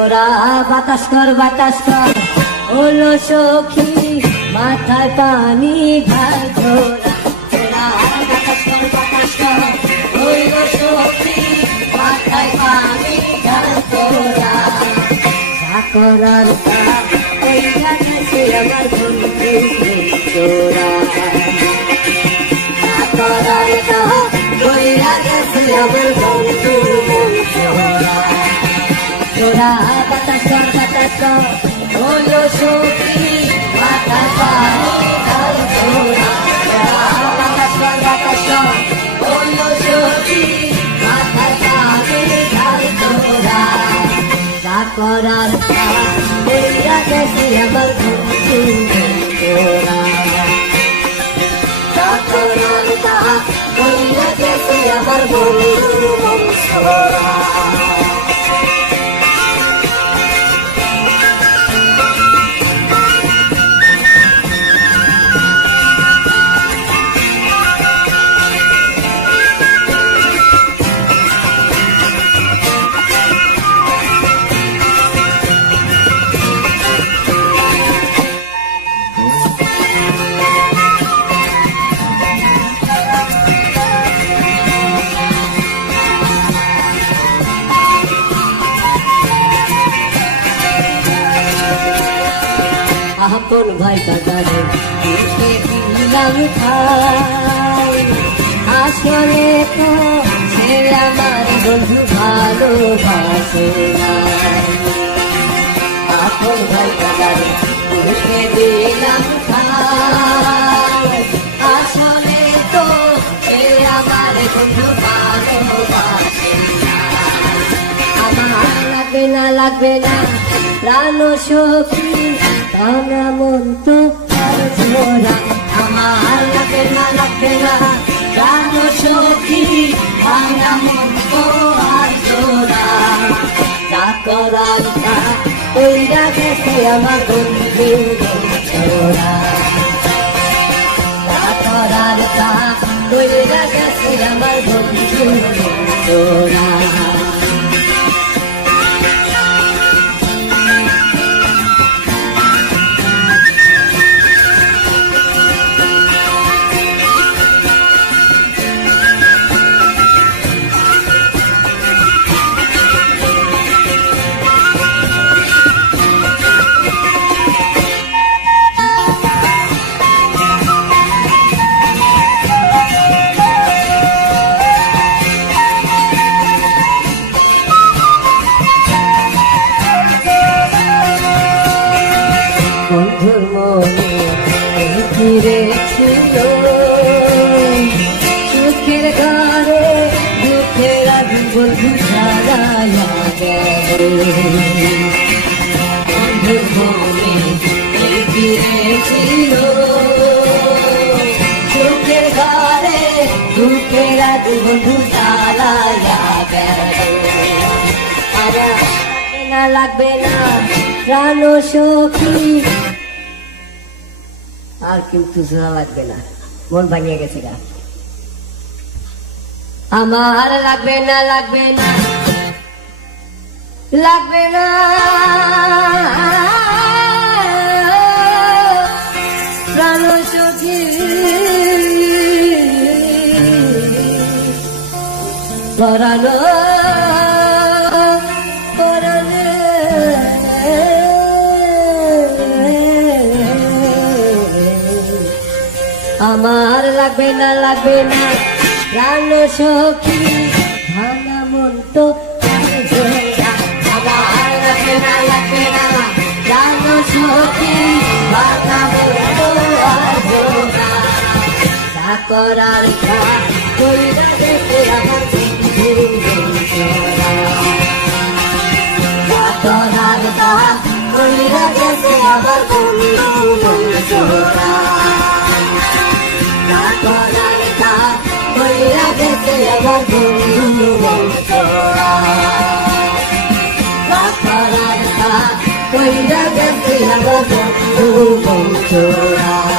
তোরা বাতাস কর হলো সখী মাথায় পানি ঢাল তোরা তোরা বাতাস কর হলো সখী মাথায় পানি ঢাল তোরা যা করার তা ওই জানাতে আমার বন্ধু তোরা যা করার তা ওই জানাতে আমার বন্ধু তোরা বাতাস কর হলো সখী মাথায় পানি ঢাল তোরা বাতাস কর হলো সখী মাথায় পানি ঢাল তোরা যা করার তা কইরা গেছে আমার বন্ধু তোরা যা করার তা কইরা গেছে আমার বন্ধু তোরা আপন ভাই কাকারে দিলাম খাই আসলে তো সে আমার বন্ধু ভালোবাসে না আপন ভাই কাকারে দিলাম খাই আসলে তো সে আমার বন্ধু ভালোবাসে না আমার লাগবে না প্রাণ সখী আমরা মন তো আর ঝোরা আমার লাগবে না প্রাণ সখী আমরা মন তো আর ঝোরা যা করার তা কইরা গেছে আমার বন্ধু তোরা যা করার তা কইরা গেছে আমার বন্ধু তোরা বন্ধুর মনে ফিরে ছিল সুখের ঘরে দুঃখের আগুন বন্ধু জ্বালায়া গেল বন্ধুর মনে ফিরে ছিল সুখের ঘরে দুঃখের আগুন বন্ধু জ্বালায়া গেল লাগবে না প্রাণ সখী আর কিন্তু শোনা লাগবে না মন ভাঙিয়ে গেছে গা আমার লাগবে না প্রাণ সখী পরানো আমার লাগবে না প্রাণ সখী ভাঙা মন তো আমার লাগবে না প্রাণ সখী ভাঙা মন তো যা করার তা কইরা গেছে আমার বন্ধু যা করার তা কইরা গেছে আমার বন্ধু তোরা করার তা কইরা গেছে আমার বন্ধু তোরা করার তা কইরা গেছে আমার বন্ধু তোরা